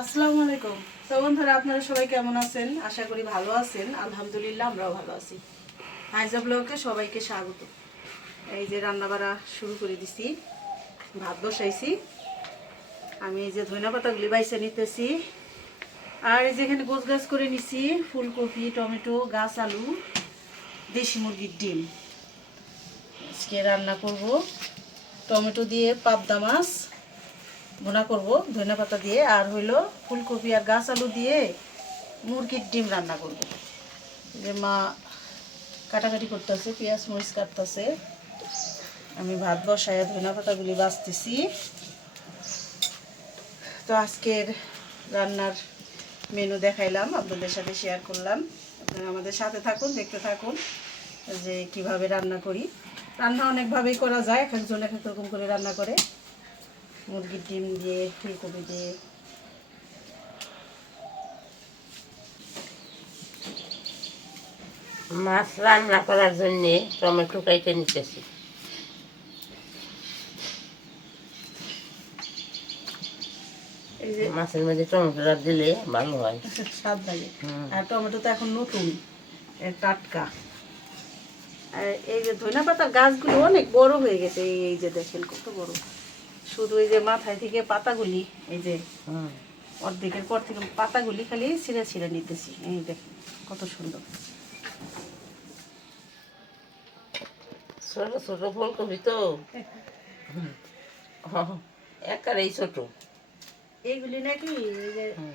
আসসালামু আলাইকুম। তো বন্ধুরা, আপনারা সবাই কেমন আছেন? আশা করি ভালো আছেন। আলহামদুলিল্লাহ, আমরাও ভালো আছি। হাইজা ব্লগে সবাইকে স্বাগত। এই যে রান্না বাড়া শুরু করে দিছি। ভাত বসাইছি। আমি এই যে ধনিয়া পাতাগুলি বাইছে নিতেছি। আর এই যে এখানে গোছ গাছ করে নিছি। ফুলকপি, টমেটো, গাছ, আলু, দেশি মুরগির ডিম। আজকে রান্না করব টমেটো দিয়ে পাবদা মাছ। ভুনা করব, ধনে পাতা দিয়ে, আর হইল ফুলকপি আর গাছ আলু দিয়ে মুরগির ডিম রান্না করব। যে মা কাটাকাটি করতেছে, পেঁয়াজ মরিচ কাটতেছে। আমি ভাত বসায় ধনে পাতাগুলি বাছতেছি তো আজকের রান্নার মেনু দেখাইলাম, আপনাদের সাথে শেয়ার করলাম। আপনারা আমাদের সাথে থাকুন, দেখতে থাকুন যে কীভাবে রান্না করি। রান্না অনেকভাবেই করা যায়, এক একজন এক এক রকম করে রান্না করে। মুরগির ডিম দিয়ে ফুলকপি দিয়ে। মাছ রান্না করার জন্য টমেটো কেটে নিতেছি। এই যে মাছের মধ্যে টমেটোটা দিলে ভালো হয়। স্বাদ লাগে আর টমেটো তো এখন নতুন টাটকা। আর এই যে ধনিয়া পাতার গাছগুলো অনেক বড় হয়ে গেছে এই যে দেখেন কত বড়। শুধু এই যে মাথায় থেকে পাতাগুলি এই যে অর্ধেকের পর থেকে পাতাগুলি খালি ছিঁড়ে ছিঁড়ে নিতেছি। এই দেখেন কত সুন্দর। ছোট ছোট ফুলকপি তো। একারেই ছোট। এইগুলি নাকি।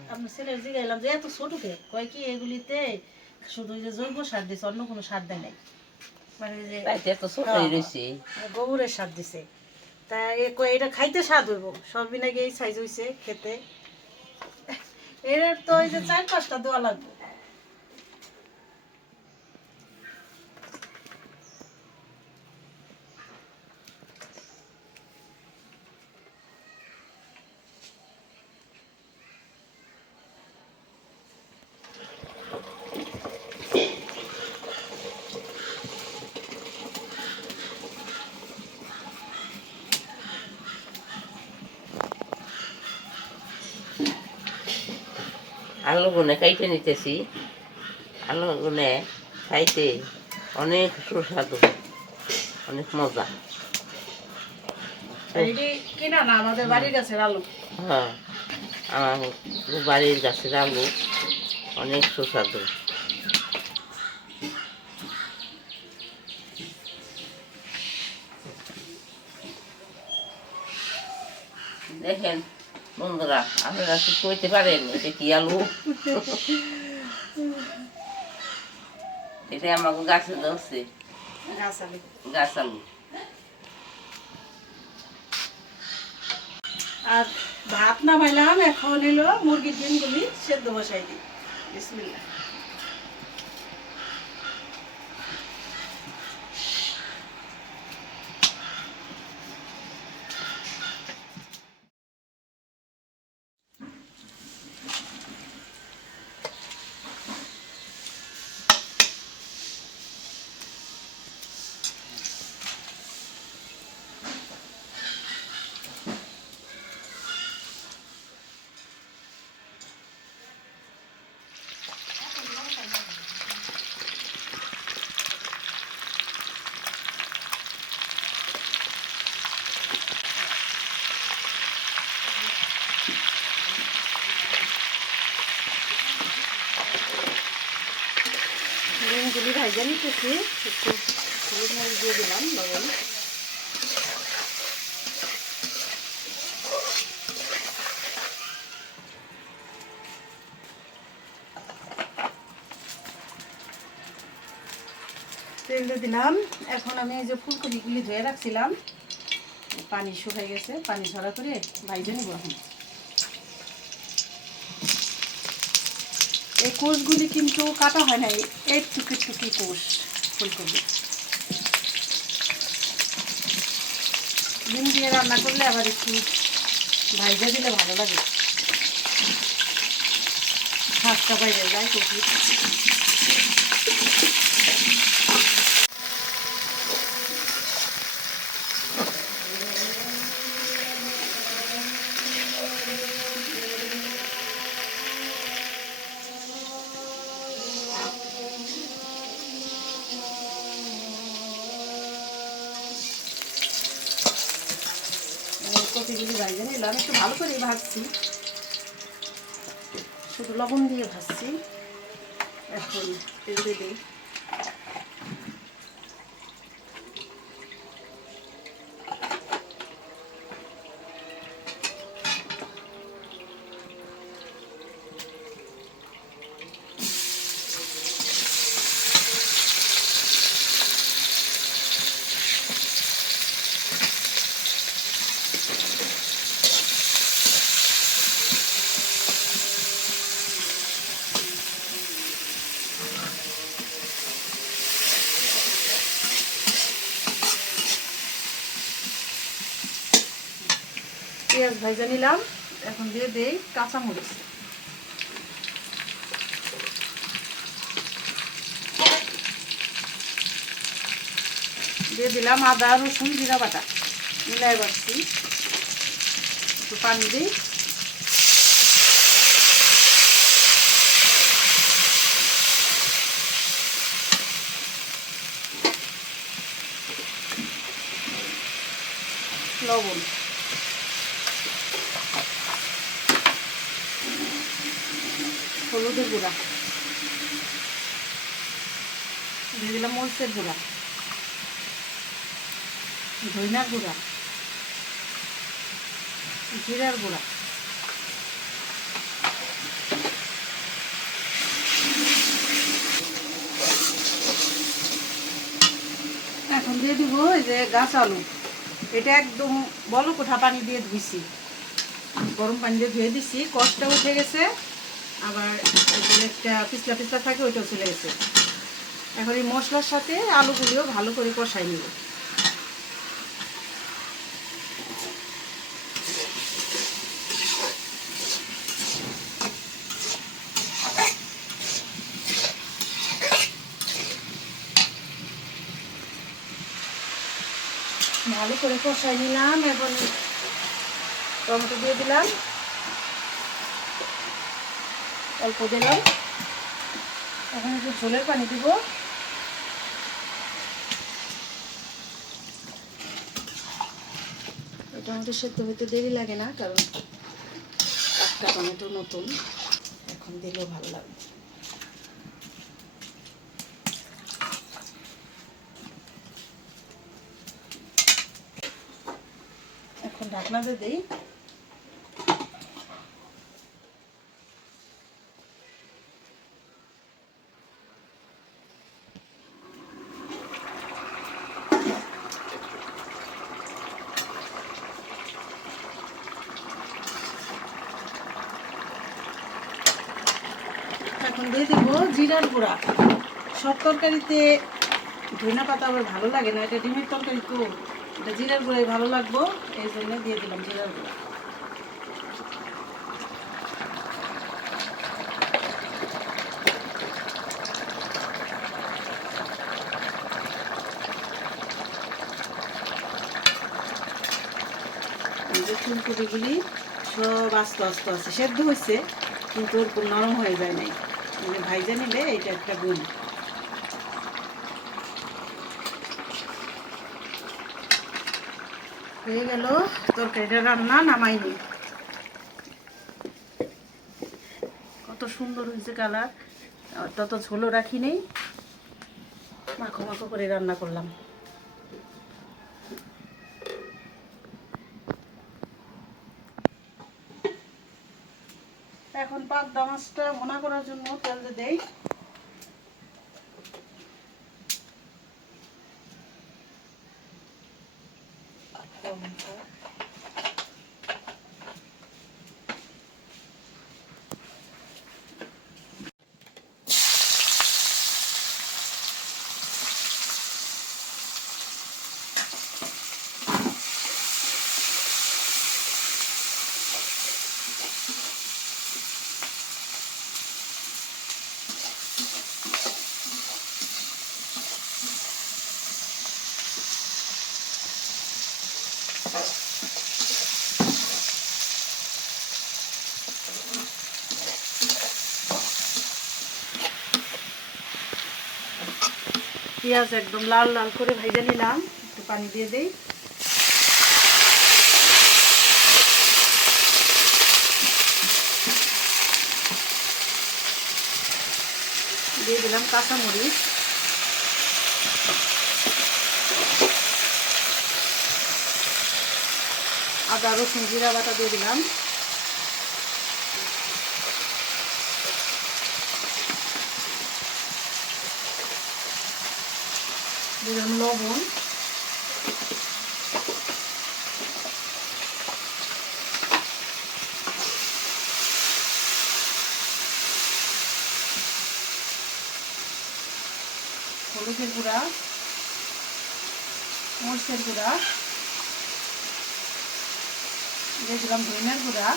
আপনার ছেলের জিগাইলাম যে এত ছোট কে? কয় কি এগুলিতে শুধু যে জৈব সার দিছে অন্য কোনো সার দেয় নাই? মানে যে হ্যাঁ, গোবরের সার দিছে। তা এটা খাইতে স্বাদ হইব। সবই নাকি এই সাইজ হইছে খেতে। এর তো ওই যে চার পাঁচটা দেওয়া লাগবে। আলু গুনে কেটে নিতেছি। আলু গুনে খাইতে অনেক সুস্বাদু অনেক মজা। কিনা না আমাদের বাড়ির গাছের আলু। হ্যাঁ আমার বাড়ির গাছের আলু অনেক সুস্বাদু। দেখেন বন্ধুরা আপনারা কি কইতে পারেন? এটা কি আলু? এটা আমাকে গাছে ধরছে। গাছ আলু। আর ভাত না ভাইলাম এখন এলো মুরগির ডিমগুলি সেদ্ধ বসাই দিই। বিসমিল্লাহ ডিমগুলি ভাজা নিতেছি একটু হলুদ মরিচ দিয়ে দিলাম, লবণ। তেল দিলাম। এখন আমি এই যে ফুলকপিগুলি ধুয়ে রাখছিলাম, পানি শুকাই গেছে, পানি ঝরা করে ভাইজে নিব এখন। এই কোষগুলি কিন্তু কাটা হয় না এই টুকি টুকি কোষ, ফুলকপি। ডিম দিয়ে রান্না করলে আবার একটু ভাইজা দিলে ভালো লাগে। ভাতটা বাইরে যায় কপি ভাজে একটু ভালো করে ভাজছি। শুধু লবণ দিয়ে ভাজছি। এখন তেল দিই পেঁয়াজ ভাজা নিলাম, এখন দিয়ে দেই কাঁচামরিচ। দিয়ে দিলাম আদা, রসুন, জিরা বাটা। মিলাই বাড়ছি একটু পানি দিই। লবণ। হলুদের গুঁড়া। দিয়ে দিলাম মরিচের গুঁড়া। ধইনার গুঁড়া। জিরার গুঁড়া। এখন দিয়ে দিব এই যে গাছ আলু। এটা একদম বলো কোঠা পানি দিয়ে ধুইছি। গরম পানি দিয়ে ধুয়ে দিছি। কষ্টটা উঠে গেছে। আবার একটা পিছলা পিছলা থাকে, ওইটাও চলে গেছে। এখন এই মশলার সাথে আলুগুলিও ভালো করে কষাই নিব। ভালো করে কষাই নিলাম, এখন টমেটো দিয়ে দিলাম। অল্প দিলাম। এখন একটু ঝোলের পানি দিব। টমেটো সেদ্ধ হতে দেরি লাগে না, কারণ একটা টমেটো নতুন। এখন দিলেও ভালো লাগবে। এখন ঢাকনা দিয়ে দিই। দিয়ে দিব জিরার গুঁড়া সব তরকারিতে ধনিয়া পাতা আবার ভালো লাগে না, এটা ডিমের তরকারি তো, এটা জিরার গুঁড়াই ভালো লাগবো, এই জন্য দিয়ে দিলাম জিরার গুঁড়া যে ফুলকপিগুলি সব আস্তে আস্তে আছে সেদ্ধ হয়েছে, কিন্তু ওরকম নরম হয়ে যায় নাই। মানে ভাইজা নিলে এটা একটা গুণ। হয়ে গেল, তরকারিটা রান্না নামাইনি। কত সুন্দর হয়েছে কালার তত ঝোলো রাখি নেই। মাখো মাখো করে রান্না করলাম এখন পাবদা মাছটা ভোনা করার জন্য তেল দিয়ে দেই। পেঁয়াজ একদম লাল লাল করে ভেজে নিলাম। একটু পানি দিয়ে দিই। দিয়ে দিলাম কাঁচামরিচ। আদা রসুন জিরা বাটা দিয়ে দিলাম। দিলাম লবণ। হলুদের গুঁড়া মরিচের গুঁড়া দিয়ে দিলাম ধনিয়ার গুঁড়া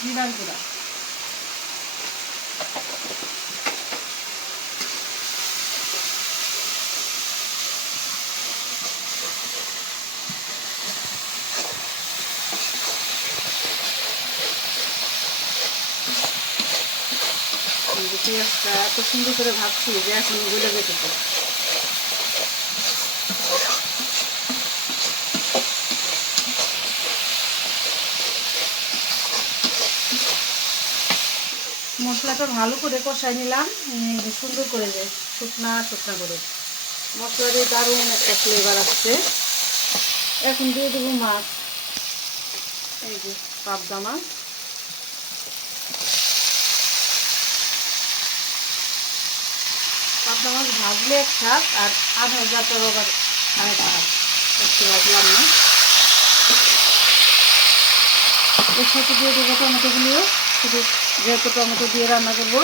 জিরার গুঁড়া। পেঁয়াজটা এত সুন্দর করে ভাবছি যে এখন মশলাটা ভালো করে কষাই নিলাম সুন্দর করে যে শুকনা শুকনা করে। মশলা দিয়ে দারুণ একটা ফ্লেভার আসছে। এখন দিয়ে দেবো মাছ, এই যে পাবদা মাছ পাবদা মাছ ভাজলে এক শাক আর আধা হাজার আবার আরেক শাক একটু ভাজলাম না। এর সাথে দিয়ে দেবো টমেটোগুলিও শুধু যেহেতু টমেটো দিয়ে রান্না করব।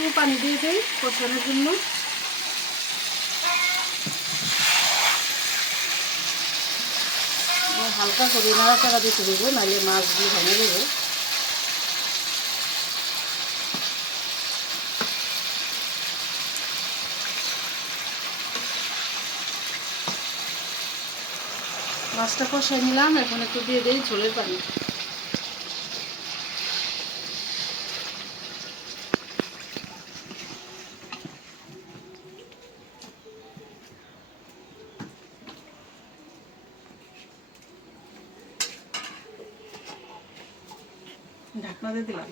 একটু পানি দিয়ে দিই কষানোর জন্য। হালকা করে নাড়াচাড়া দিতে দেবো নাহলে মাছ দিয়ে ভেঙে দেবো। মাছটা কষাই নিলাম এখন একটু দিয়ে দিই ঝোলের পানি। ঢাকনা দিয়ে দিলাম।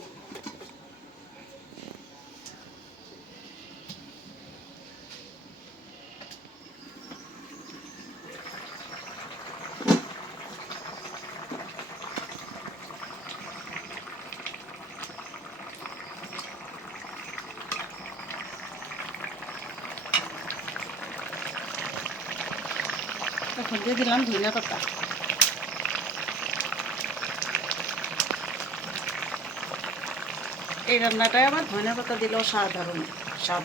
এখন দিয়ে দিলাম ধনিয়া পাতা। এই রান্নাটায় আবার ধনে পাতা দিলেও সাধারণ স্বাদ।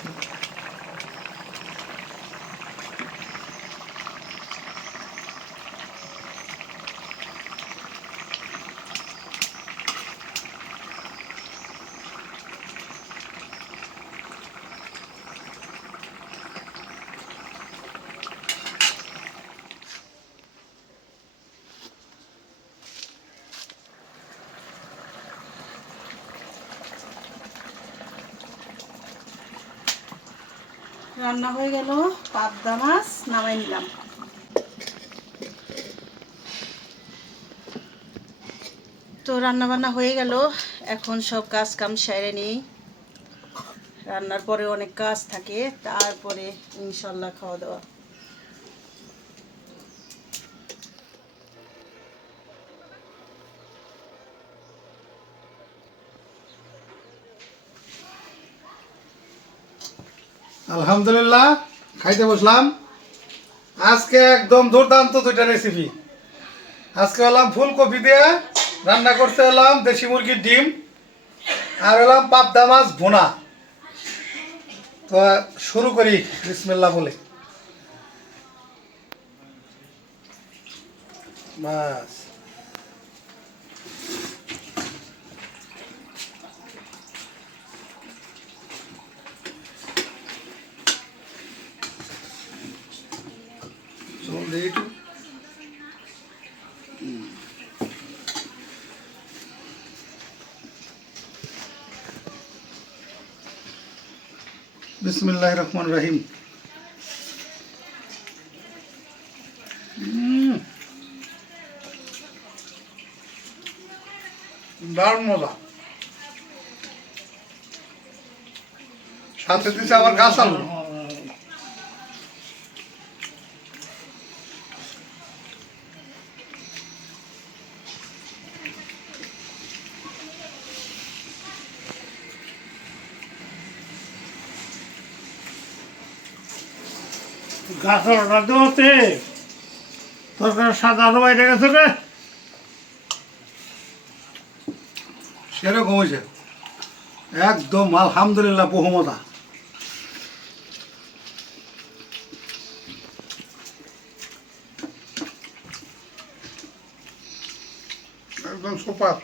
রান্না হয়ে গেল, পাবদা মাছ নামাই নিলাম। তো রান্না বান্না হয়ে গেল, এখন সব কাজ কাম সেরে নিই। রান্নার পরে অনেক কাজ থাকে, তারপরে ইনশাল্লাহ খাওয়া দাওয়া। আলহামদুলিল্লাহ, খাইতে বসলাম। আজকে একদম দুর্দান্ত দুইটা রেসিপি আজকে হলাম ফুলকপি দিয়ে রান্না করতে হলাম দেশি মুরগির ডিম আর হলাম পাবদা মাছ ভুনা। তো শুরু করি বিসমিল্লা বলে। মাছ দেখি একটু বিসমিল্লাহ রহমান রাহিম। দারুণ মজা। সাথে দিছে আবার গাছ আলু গাছের অর্ডার দেওয়াতে তরকারি সাদা আলো বাইরে গেছে রে। সেরকম হয়েছে। একদম আলহামদুলিল্লাহ বহু মজা একদম সুপার।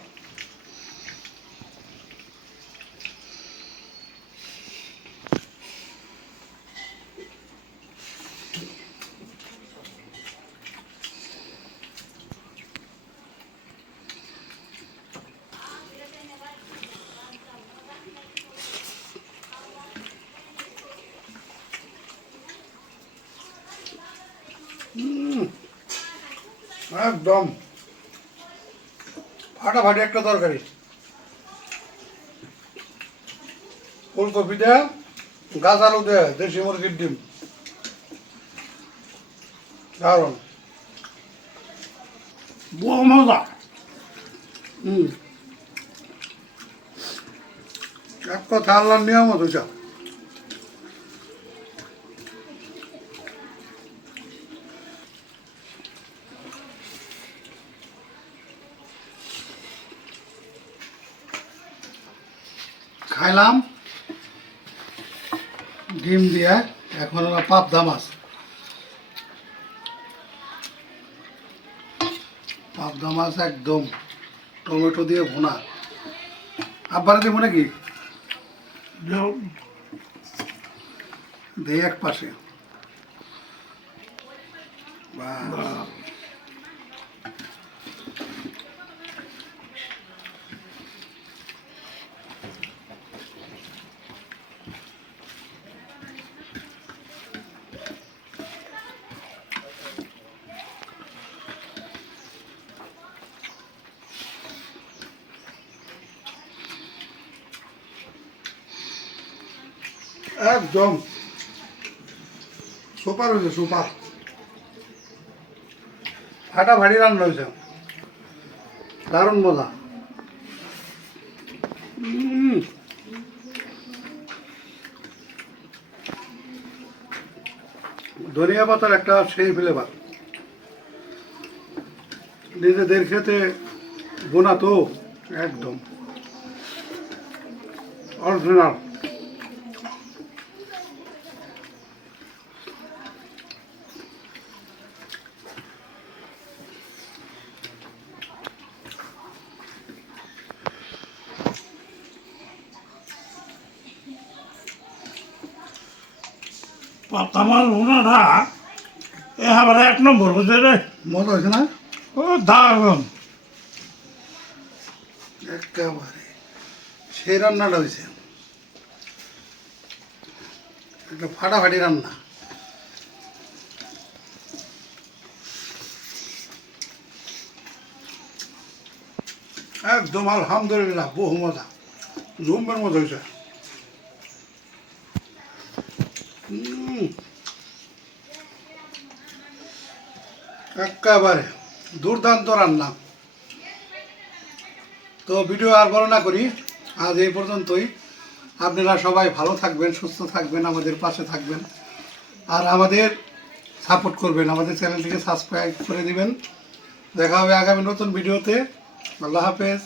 একদম। ফাটাফাটি একটা তরকারি। ফুলকপি দেয়া গাছ আলু দেয়া দেশি মুরগির ডিম। দারুণ। বহু মজা। হুম। এক কথা আল্লাহর নিয়ামত ওইটা খাইলাম। ডিম দিয়ে এখন আমরা পাবদা মাছ। পাবদা মাছ একদম টমেটো দিয়ে ভুনা। আব্বার দিব নাকি? দেই এক পাশে। বাহ। একদম। সুপার হয়েছে, সুপার। ফাটাফাটি রান্না হয়েছে। দারুণ মজা। ধনিয়া পাতার একটা সেই ফ্লেভার নিজেদের খেতে বোনা তো, একদম। অরিজিনাল আমার উনারা এ আবার এক নম্বর বুঝলে রে? মজা হয়েছে না? ও দারুণ। একেবারে। সেই রান্নাটা হয়েছে। একটা ফাটাফাটি রান্না। একদম আলহামদুলিল্লাহ বহু মজা। জুমের মজা হয়েছে। একেবারে দুর্দান্ত রান্না। তো ভিডিও আর বড় না করি, আজ এই পর্যন্তই। আপনারা সবাই ভালো থাকবেন, সুস্থ থাকবেন, আমাদের পাশে থাকবেন। আর আমাদের সাপোর্ট করবেন, আমাদের চ্যানেলটিকে সাবস্ক্রাইব করে দিবেন। দেখা হবে আগামী নতুন ভিডিওতে। আল্লাহ হাফেজ।